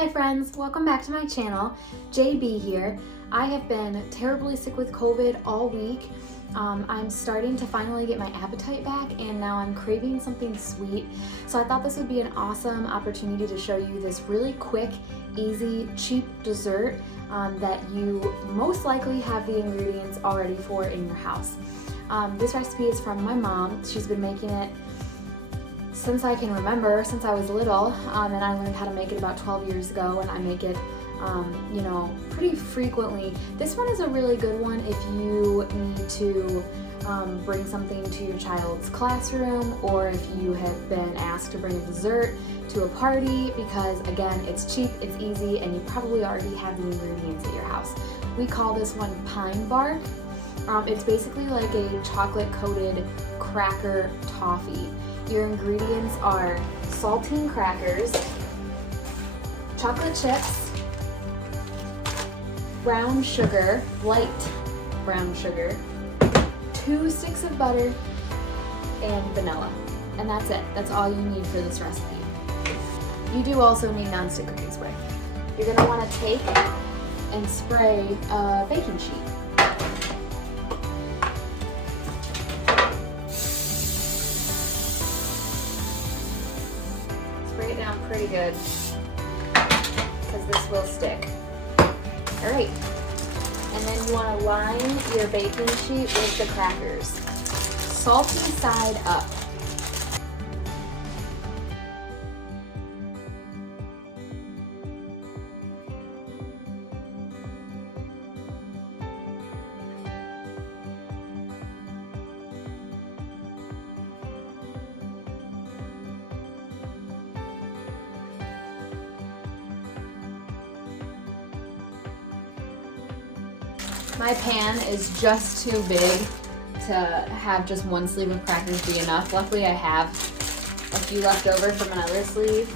Hi friends, welcome back to my channel. JB here. I have been terribly sick with COVID all week. I'm starting to finally get my appetite back and now I'm craving something sweet. So I thought this would be an awesome opportunity to show you this really quick, easy, cheap dessert that you most likely have the ingredients already for in your house. This recipe is from my mom. She's been making it since I can remember, since I was little, and I learned how to make it about 12 years ago, and I make it, pretty frequently. This one is a really good one if you need to bring something to your child's classroom, or if you have been asked to bring a dessert to a party, because again, it's cheap, it's easy, and you probably already have the ingredients at your house. We call this one pine bark. It's basically like a chocolate-coated cracker toffee. Your ingredients are saltine crackers, chocolate chips, brown sugar, light brown sugar, 2 sticks of butter, and vanilla. And that's it. That's all you need for this recipe. You do also need nonstick cooking spray. You're going to want to take and spray a baking sheet. Spray it down pretty good because this will stick. Alright, and then you want to line your baking sheet with the crackers. Salty side up. My pan is just too big to have just one sleeve of crackers be enough. Luckily I have a few left over from another sleeve.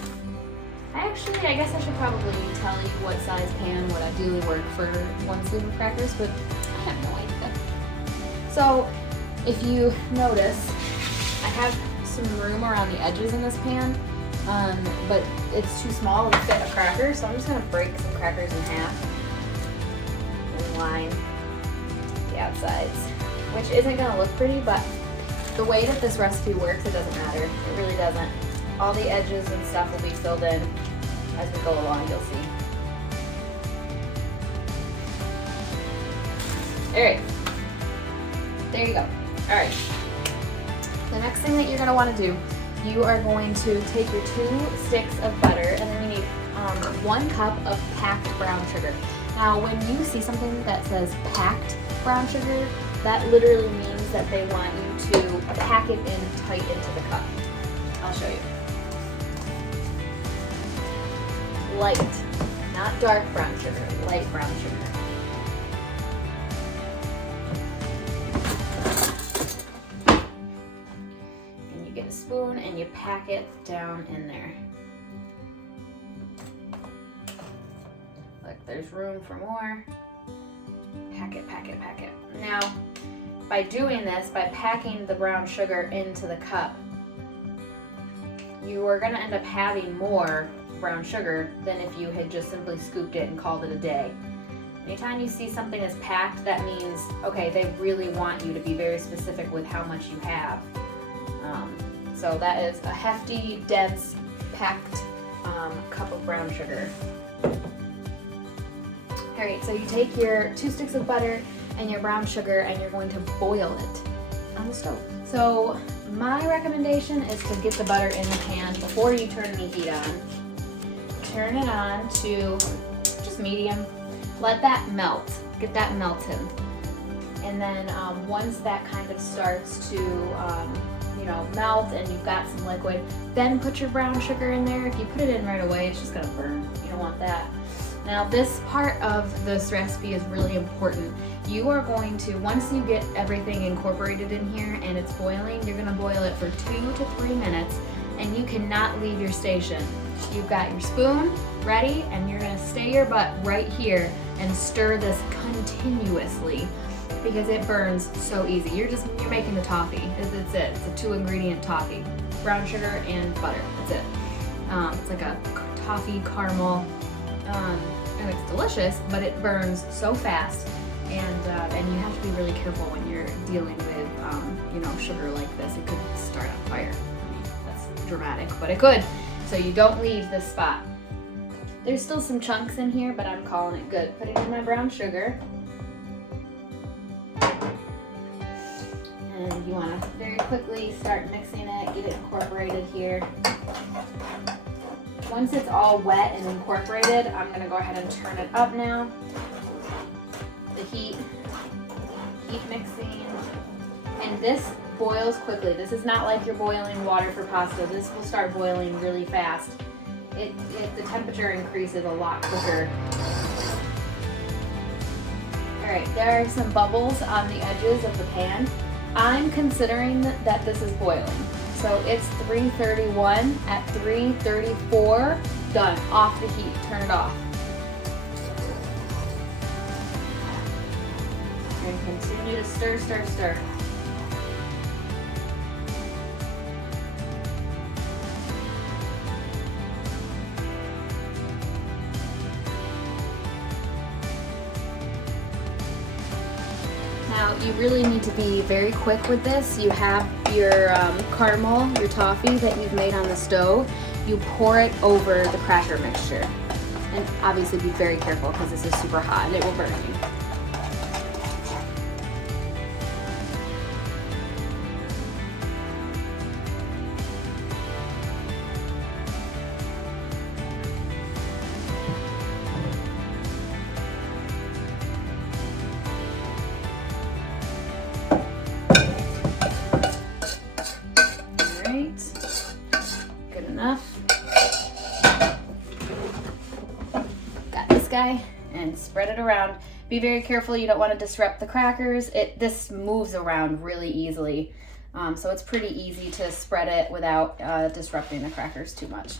I guess I should probably tell you what size pan would ideally work for one sleeve of crackers, but I have no idea. So if you notice, I have some room around the edges in this pan, but it's too small to fit a cracker, so I'm just gonna break some crackers in half and line the outsides, which isn't going to look pretty, but the way that this recipe works, it doesn't matter. It really doesn't. All the edges and stuff will be filled in as we go along, you'll see. Alright, there you go. Alright, the next thing that you're going to want to do, you are going to take your 2 sticks of butter, and then you need 1 cup of packed brown sugar. Now, when you see something that says packed brown sugar, that literally means that they want you to pack it in tight into the cup. I'll show you. Light, not dark brown sugar, light brown sugar. And you get a spoon and you pack it down in there. Look, there's room for more. Pack it, pack it, pack it. Now, by doing this, by packing the brown sugar into the cup, you are going to end up having more brown sugar than if you had just simply scooped it and called it a day. Anytime you see something is packed, that means, okay, they really want you to be very specific with how much you have. So that is a hefty, dense, packed cup of brown sugar. Alright, so you take your 2 sticks of butter and your brown sugar and you're going to boil it on the stove. So my recommendation is to get the butter in the pan before you turn the heat on. Turn it on to just medium. Let that melt. Get that melted. And then once that kind of starts to melt and you've got some liquid, then put your brown sugar in there. If you put it in right away, it's just going to burn. You don't want that. Now this part of this recipe is really important. You are going to, once you get everything incorporated in here and it's boiling, you're going to boil it for 2 to 3 minutes and you cannot leave your station. You've got your spoon ready and you're going to stay your butt right here and stir this continuously because it burns so easy. You're making the toffee. That's it. It's a 2 ingredient toffee. Brown sugar and butter. That's it. It's like a toffee caramel and it's delicious, but it burns so fast, and you have to be really careful when you're dealing with, you know, sugar like this. It could start on fire. I mean, that's dramatic, but it could. So you don't leave this spot. There's still some chunks in here, but I'm calling it good. Putting in my brown sugar. And you want to very quickly start mixing it, get it incorporated here. Once it's all wet and incorporated, I'm going to go ahead and turn it up now. The heat mixing. And this boils quickly. This is not like you're boiling water for pasta. This will start boiling really fast. The temperature increases a lot quicker. All right, there are some bubbles on the edges of the pan. I'm considering that this is boiling. So it's 331. At 334, done. Off the heat, turn it off. And continue to stir, stir, stir. Now, you really need to be very quick with this. You have your caramel, your toffee that you've made on the stove. You pour it over the cracker mixture. And obviously be very careful because this is super hot and it will burn you. Good enough. Got this guy and spread it around. Be very careful, you don't want to disrupt the crackers. This moves around really easily, so it's pretty easy to spread it without disrupting the crackers too much.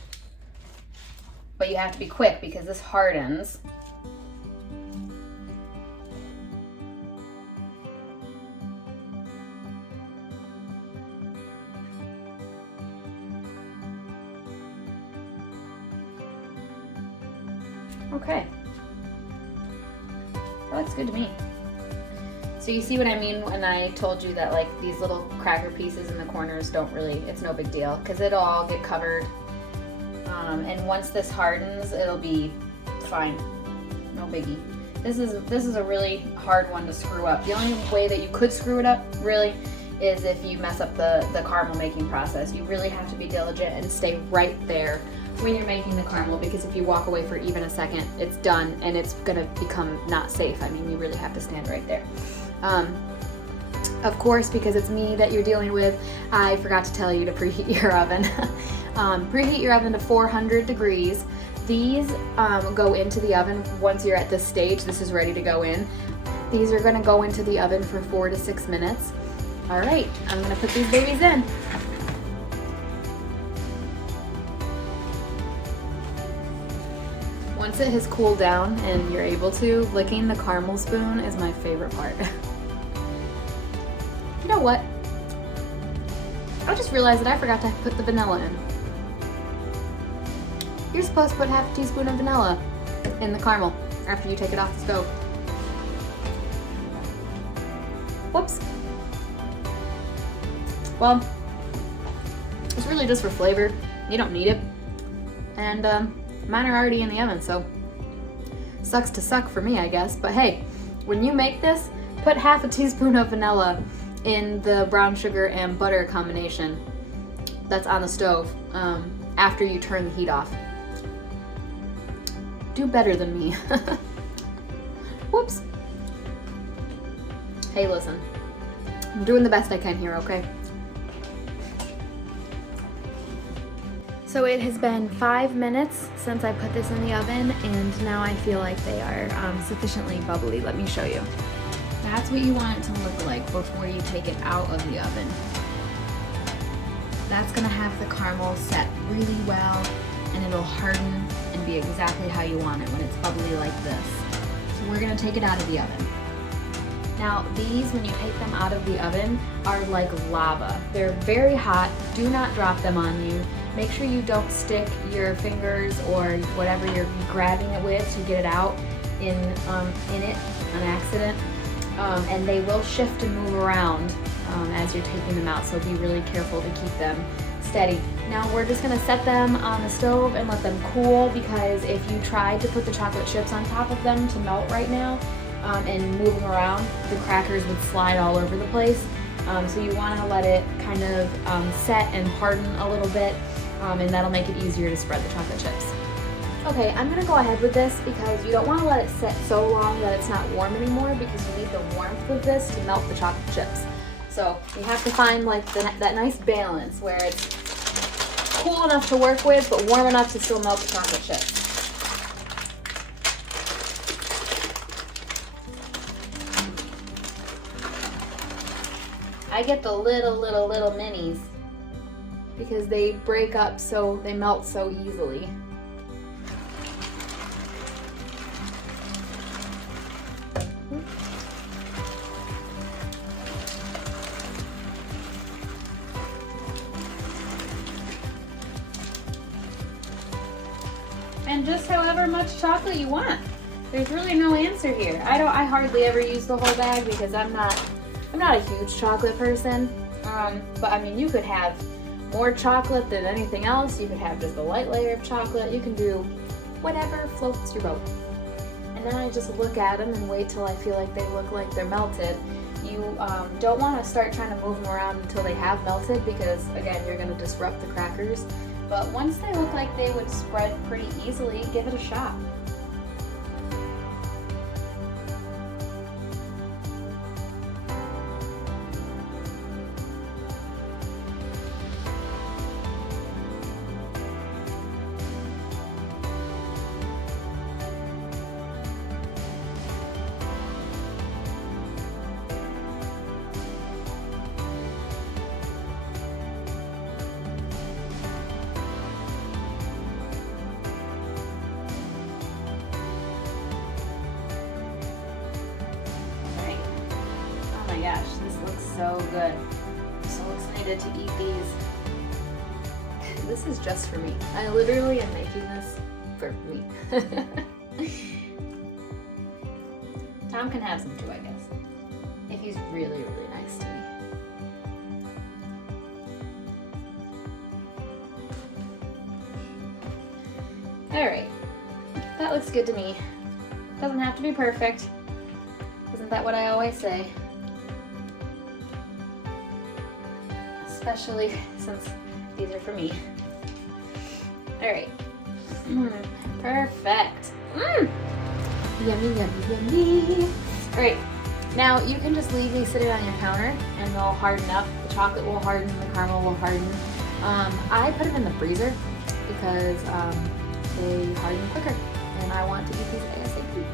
But you have to be quick because this hardens. Okay, that looks good to me. So you see what I mean when I told you that like these little cracker pieces in the corners don't really, it's no big deal because it'll all get covered. And once this hardens, it'll be fine, no biggie. This is a really hard one to screw up. The only way that you could screw it up really is if you mess up the caramel making process. You really have to be diligent and stay right there when you're making the caramel, because if you walk away for even a second, it's done and it's gonna become not safe. I mean, you really have to stand right there. Of course, because it's me that you're dealing with, I forgot to tell you to preheat your oven. Preheat your oven to 400 degrees. These go into the oven once you're at this stage. This is ready to go in. These are gonna go into the oven for 4 to 6 minutes. All right, I'm gonna put these babies in. Once it has cooled down and you're able to, licking the caramel spoon is my favorite part. You know what? I just realized that I forgot to put the vanilla in. You're supposed to put half a teaspoon of vanilla in the caramel after you take it off the stove. Whoops. Well, it's really just for flavor. You don't need it. And mine are already in the oven, so sucks to suck for me, I guess. But hey, when you make this, put half a teaspoon of vanilla in the brown sugar and butter combination that's on the stove after you turn the heat off. Do better than me. Whoops. Hey, listen. I'm doing the best I can here, okay? So it has been 5 minutes since I put this in the oven, and now I feel like they are sufficiently bubbly. Let me show you. That's what you want it to look like before you take it out of the oven. That's gonna have the caramel set really well, and it'll harden and be exactly how you want it when it's bubbly like this. So we're gonna take it out of the oven. Now these, when you take them out of the oven, are like lava. They're very hot. Do not drop them on you. Make sure you don't stick your fingers or whatever you're grabbing it with to get it out in it on accident. And they will shift and move around as you're taking them out, so be really careful to keep them steady. Now we're just gonna set them on the stove and let them cool, because if you tried to put the chocolate chips on top of them to melt right now and move them around, the crackers would slide all over the place. So you wanna let it kind of set and harden a little bit, and that'll make it easier to spread the chocolate chips. Okay, I'm gonna go ahead with this because you don't wanna let it set so long that it's not warm anymore, because you need the warmth of this to melt the chocolate chips. So you have to find like that nice balance where it's cool enough to work with, but warm enough to still melt the chocolate chips. I get the little minis because they break up, so they melt so easily. And just however much chocolate you want. There's really no answer here. I hardly ever use the whole bag because I'm not a huge chocolate person. But I mean, you could have more chocolate than anything else. You could have just a light layer of chocolate. You can do whatever floats your boat. And then I just look at them and wait till I feel like they look like they're melted. You don't want to start trying to move them around until they have melted, because again, you're going to disrupt the crackers. But once they look like they would spread pretty easily, give it a shot. Oh my gosh, this looks so good. I'm so excited to eat these. This is just for me. I literally am making this for me. Tom can have some too, I guess, if he's really nice to me. Alright, that looks good to me. Doesn't have to be perfect. Isn't that what I always say? Especially since these are for me. Alright. Perfect. Yummy, yummy, yummy. Alright, now you can just leave these sitting on your counter and they'll harden up. The chocolate will harden, the caramel will harden. I put them in the freezer because they harden quicker and I want to eat these ASAP.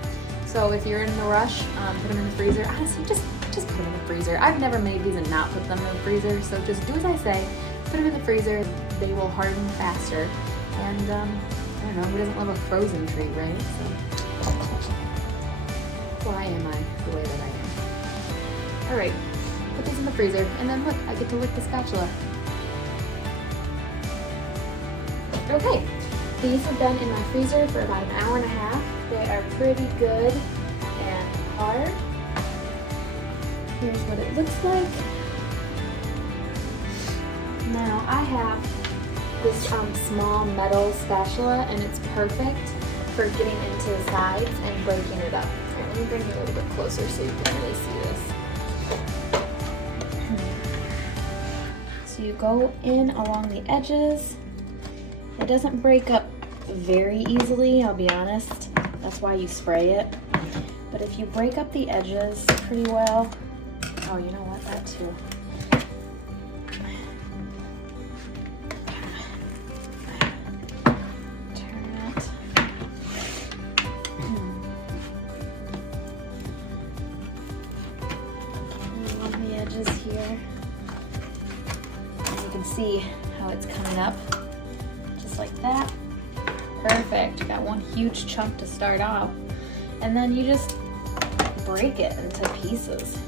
So if you're in a rush, put them in the freezer. Honestly, just put them in the freezer. I've never made these and not put them in the freezer, so just do as I say. Put them in the freezer, they will harden faster. And I don't know, who doesn't love a frozen treat, right? So why am I the way that I am? Alright, put these in the freezer, and then look, I get to lick the spatula. Okay, these have been in my freezer for about an hour and a half. They are pretty good and hard. Here's what it looks like. Now I have this small metal spatula, and it's perfect for getting into the sides and breaking it up. Here, let me bring you a little bit closer so you can really see this. So you go in along the edges. It doesn't break up very easily, I'll be honest. That's why you spray it. But if you break up the edges pretty well, oh, you know what, that too. Turn it. Along the edges here. As you can see how it's coming up. Just like that. Perfect. Got one huge chunk to start off. And then you just break it into pieces.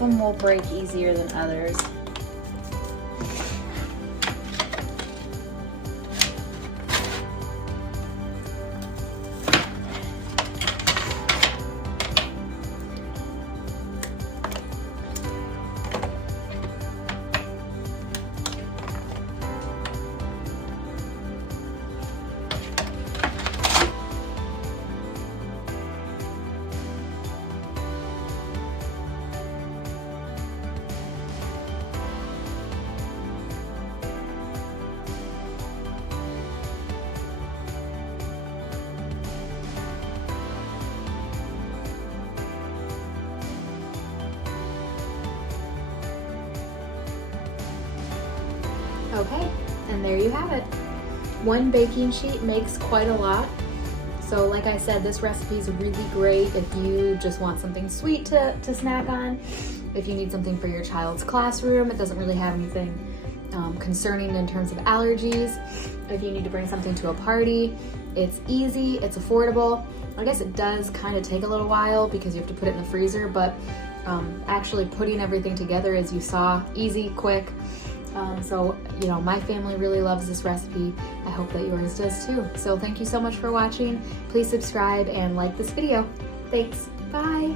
of them will break easier than others. Okay, and there you have it. One baking sheet makes quite a lot. So like I said, this recipe is really great if you just want something sweet to snack on. If you need something for your child's classroom, it doesn't really have anything concerning in terms of allergies. If you need to bring something to a party, it's easy, it's affordable. I guess it does kind of take a little while because you have to put it in the freezer, but actually putting everything together, as you saw, easy, quick. So, you know, my family really loves this recipe. I hope that yours does too. So thank you so much for watching. Please subscribe and like this video. Thanks. Bye.